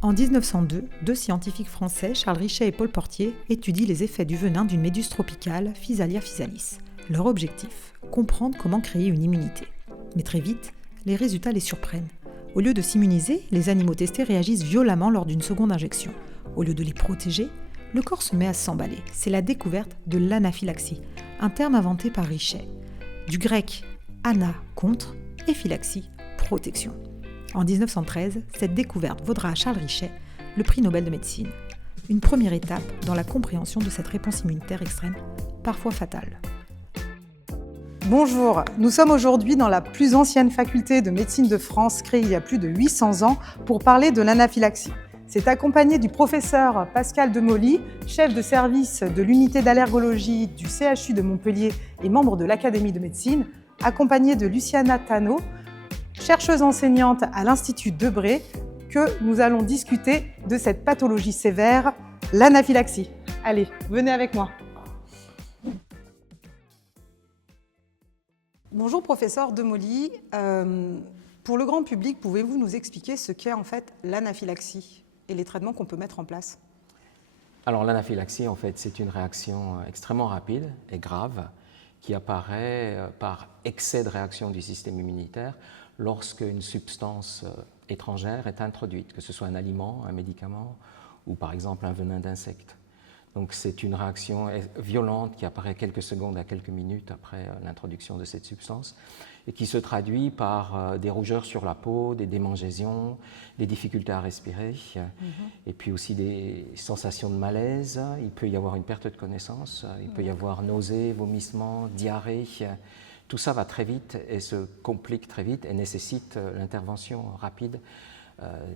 En 1902, deux scientifiques français, Charles Richet et Paul Portier, étudient les effets du venin d'une méduse tropicale, Physalia physalis. Leur objectif, comprendre comment créer une immunité. Mais très vite, les résultats les surprennent. Au lieu de s'immuniser, les animaux testés réagissent violemment lors d'une seconde injection. Au lieu de les protéger, le corps se met à s'emballer. C'est la découverte de l'anaphylaxie, un terme inventé par Richet. Du grec ana, contre, et phylaxie, protection. En 1913, cette découverte vaudra à Charles Richet le prix Nobel de médecine. Une première étape dans la compréhension de cette réponse immunitaire extrême, parfois fatale. Bonjour, nous sommes aujourd'hui dans la plus ancienne faculté de médecine de France, créée il y a plus de 800 ans, pour parler de l'anaphylaxie. C'est accompagné du professeur Pascal Demolly, chef de service de l'unité d'allergologie du CHU de Montpellier et membre de l'Académie de médecine, accompagné de Luciana Tano, chercheuse enseignante à l'Institut Debré, que nous allons discuter de cette pathologie sévère, l'anaphylaxie. Allez, venez avec moi. Bonjour professeur Demolly. Pour le grand public, pouvez-vous nous expliquer ce qu'est en fait l'anaphylaxie et les traitements qu'on peut mettre en place? Alors l'anaphylaxie, en fait, c'est une réaction extrêmement rapide et grave qui apparaît par excès de réaction du système immunitaire lorsque une substance étrangère est introduite, que ce soit un aliment, un médicament ou par exemple un venin d'insecte. Donc c'est une réaction violente qui apparaît quelques secondes à quelques minutes après l'introduction de cette substance et qui se traduit par des rougeurs sur la peau, des démangeaisons, des difficultés à respirer et puis aussi des sensations de malaise. Il peut y avoir une perte de connaissance, il peut y avoir nausées, vomissements, diarrhée. Tout ça va très vite et se complique très vite et nécessite l'intervention rapide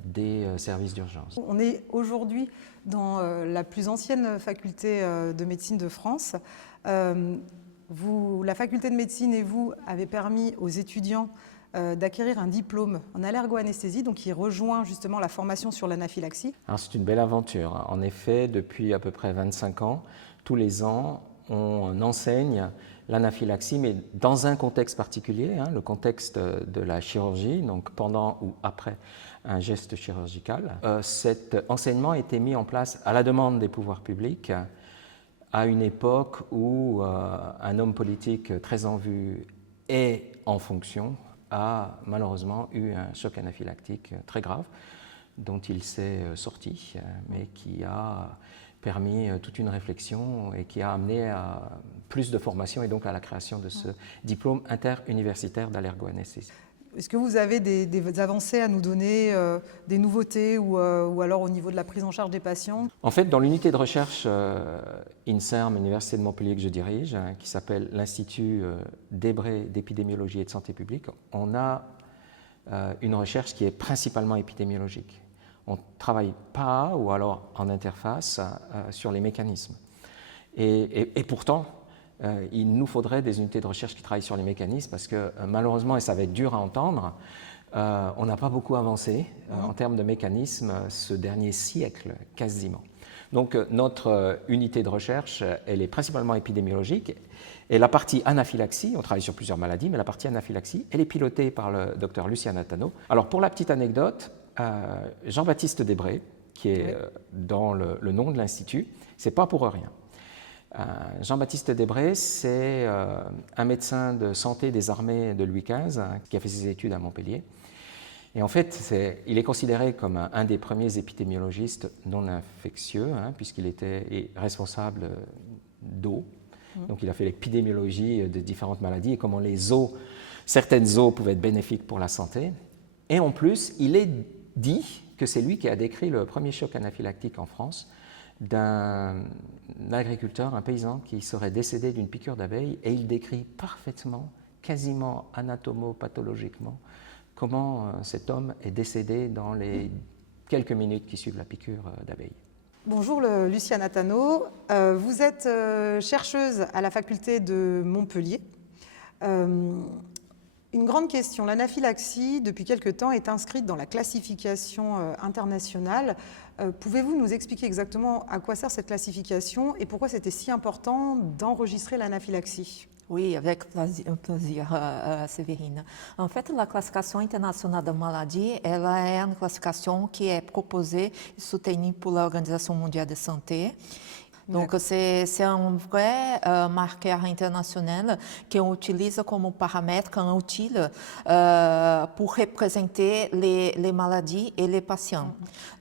des services d'urgence. On est aujourd'hui dans la plus ancienne faculté de médecine de France. La faculté de médecine et vous avez permis aux étudiants d'acquérir un diplôme en allergo-anesthésie, donc qui rejoint justement la formation sur l'anaphylaxie. C'est une belle aventure. En effet, depuis à peu près 25 ans, tous les ans, on enseigne l'anaphylaxie, mais dans un contexte particulier, le contexte de la chirurgie, donc pendant ou après un geste chirurgical. Cet enseignement a été mis en place à la demande des pouvoirs publics à une époque où un homme politique très en vue et en fonction a malheureusement eu un choc anaphylactique très grave dont il s'est sorti, mais qui a permis toute une réflexion et qui a amené à plus de formation et donc à la création de ce diplôme interuniversitaire d'allergo-anesthésie. Est-ce que vous avez des avancées à nous donner, des nouveautés ou alors au niveau de la prise en charge des patients? En fait, dans l'unité de recherche INSERM, Université de Montpellier que je dirige, qui s'appelle l'Institut Debré d'épidémiologie et de santé publique, on a une recherche qui est principalement épidémiologique. On ne travaille pas, ou alors en interface, sur les mécanismes. Et pourtant, il nous faudrait des unités de recherche qui travaillent sur les mécanismes parce que malheureusement, et ça va être dur à entendre, on n'a pas beaucoup avancé en termes de mécanismes ce dernier siècle, quasiment. Donc notre unité de recherche, elle est principalement épidémiologique. Et la partie anaphylaxie, on travaille sur plusieurs maladies, mais la partie anaphylaxie, elle est pilotée par le docteur Luciana Tano. Alors pour la petite anecdote, Jean-Baptiste Debré, qui est dans le nom de l'Institut, c'est pas pour rien. Jean-Baptiste Debré, c'est un médecin de santé des armées de Louis XV qui a fait ses études à Montpellier. Et en fait, il est considéré comme un des premiers épidémiologistes non infectieux, puisqu'il était responsable d'eau. Donc il a fait l'épidémiologie de différentes maladies et comment certaines eaux pouvaient être bénéfiques pour la santé. Et en plus, il est dit que c'est lui qui a décrit le premier choc anaphylactique en France d'un agriculteur, un paysan qui serait décédé d'une piqûre d'abeille, et il décrit parfaitement, quasiment anatomo-pathologiquement, comment cet homme est décédé dans les quelques minutes qui suivent la piqûre d'abeille. Bonjour Luciana Tano, vous êtes chercheuse à la faculté de Montpellier. Une grande question, l'anaphylaxie, depuis quelque temps, est inscrite dans la classification internationale. Pouvez-vous nous expliquer exactement à quoi sert cette classification et pourquoi c'était si important d'enregistrer l'anaphylaxie Oui, avec plaisir, Séverine. En fait, la classification internationale de maladies, elle est une classification qui est proposée et soutenue par l'Organisation mondiale de santé. Donc, c'est un vrai marqueur international qu'on utilise comme paramètre utile pour représenter les maladies et les patients.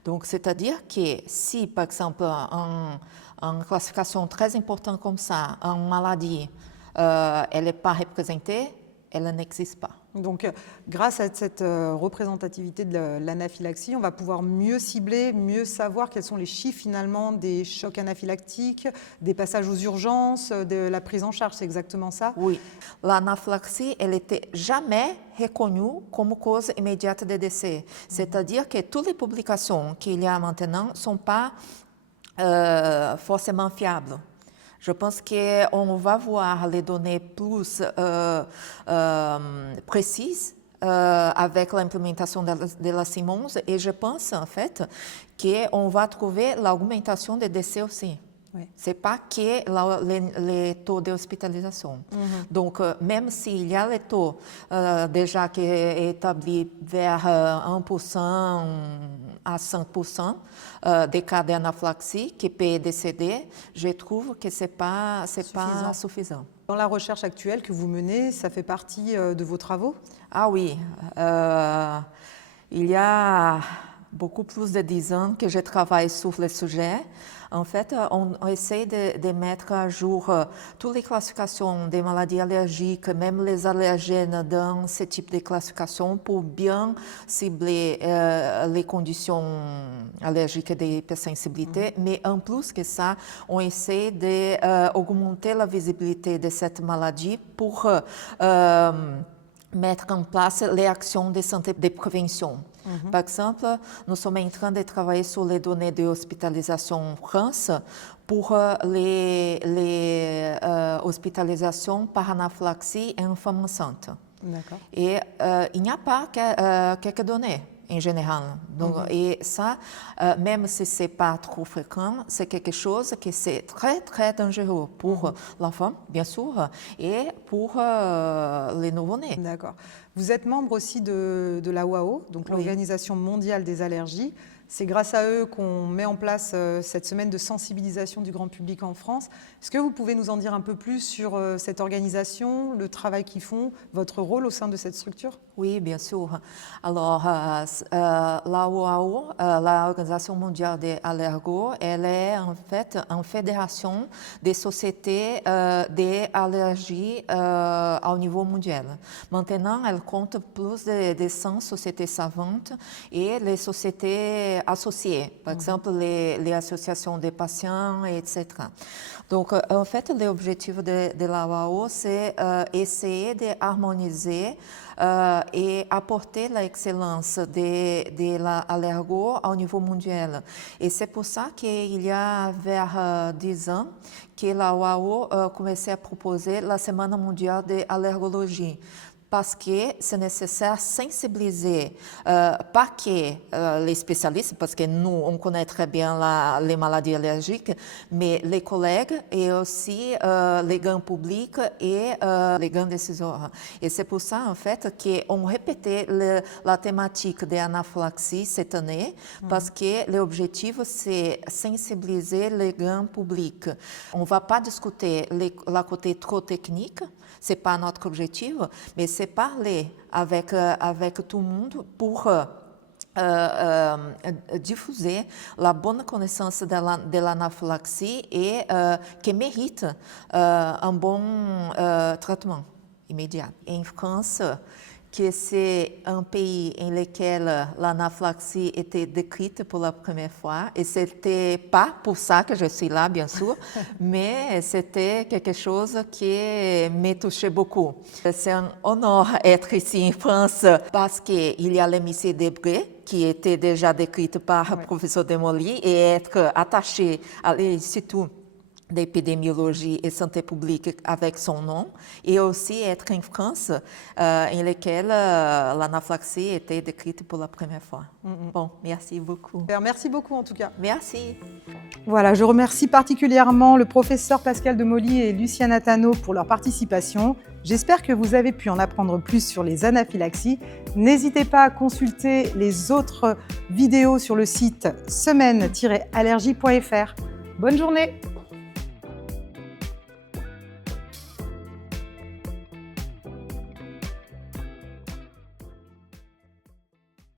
Donc, c'est-à-dire que si, par exemple, une classification très importante comme ça, une maladie, elle n'est pas représentée, elle n'existe pas. Donc, grâce à cette représentativité de l'anaphylaxie, on va pouvoir mieux cibler, mieux savoir quels sont les chiffres finalement des chocs anaphylactiques, des passages aux urgences, de la prise en charge. C'est exactement ça? Oui. L'anaphylaxie, elle n'était jamais reconnue comme cause immédiate de décès. C'est-à-dire que toutes les publications qu'il y a maintenant ne sont pas forcément fiables. Je pense qu'on va voir les données plus précises avec l'implémentation de la Simmons et je pense en fait qu'on va trouver l'augmentation des décès aussi. Oui. Ce n'est pas que les taux d'hospitalisation. Donc, même s'il y a les taux déjà qui est établi vers 1% à 5% des cas d'anaphylaxie qui peuvent décéder, je trouve que ce n'est pas suffisant. Dans la recherche actuelle que vous menez, ça fait partie de vos travaux? Ah oui. Il y a beaucoup plus de 10 ans que je travaille sur le sujet. En fait, on essaie de mettre à jour toutes les classifications des maladies allergiques, même les allergènes dans ce type de classification pour bien cibler les conditions allergiques de hypersensibilité. Mais en plus que ça, on essaie d'augmenter la visibilité de cette maladie pour mettre en place les actions de santé de prévention. Par exemple, nous sommes en train de travailler sur les données de hospitalisation en France pour les hospitalisations par anaphylaxie en femme enceinte. Et il n'y a pas quelques données en général. Donc, et ça, même si ce n'est pas trop fréquent, c'est quelque chose qui est très, très dangereux pour l'enfant, bien sûr, et pour les nouveau-nés. D'accord. Vous êtes membre aussi de la WHO, donc l'Organisation mondiale des allergies. C'est grâce à eux qu'on met en place cette semaine de sensibilisation du grand public en France. Est-ce que vous pouvez nous en dire un peu plus sur cette organisation, le travail qu'ils font, votre rôle au sein de cette structure? Oui, bien sûr. Alors, la WHO, l'Organisation mondiale des allergos, elle est en fait une fédération des sociétés d'allergie au niveau mondial. Maintenant, elle compte plus de 100 sociétés savantes et les sociétés associées, par exemple les associations des patients, etc. Donc, en fait, l'objectif de la WHO, c'est essayer d'harmoniser et apporter l'excellence de l'allergo au niveau mondial. Et c'est pour ça qu'il y a vers 10 ans que la WHO commençait à proposer la Semaine mondiale de l'allergologie. Parce que c'est nécessaire de sensibiliser, pas que les spécialistes, parce que nous, on connaît très bien les maladies allergiques, mais les collègues et aussi les grands publics et les grands déciseurs. Et c'est pour ça, en fait, qu'on répétait la thématique de l'anaphylaxie cette année, parce que l'objectif, c'est sensibiliser les grands publics. On ne va pas discuter la côté trop technique, ce n'est pas notre objectif, mais c'est parler avec tout le monde pour diffuser la bonne connaissance de l'anaphylaxie et qui mérite un bon traitement immédiat. En France, que c'est un pays dans lequel l'anaphylaxie était décrite pour la première fois. Et ce n'était pas pour ça que je suis là, bien sûr, mais c'était quelque chose qui me touchait beaucoup. C'est un honneur d'être ici en France parce qu'il y a l'émission Debré qui était déjà décrite par le professeur Desmoulins et être attaché à l'Institut d'épidémiologie et santé publique avec son nom, et aussi être en France, en lequel l'anaphylaxie était décrite pour la première fois. Bon, merci beaucoup. Merci beaucoup en tout cas. Merci. Voilà, je remercie particulièrement le professeur Pascal Demolly et Lucien Natano pour leur participation. J'espère que vous avez pu en apprendre plus sur les anaphylaxies. N'hésitez pas à consulter les autres vidéos sur le site semaine-allergie.fr. Bonne journée!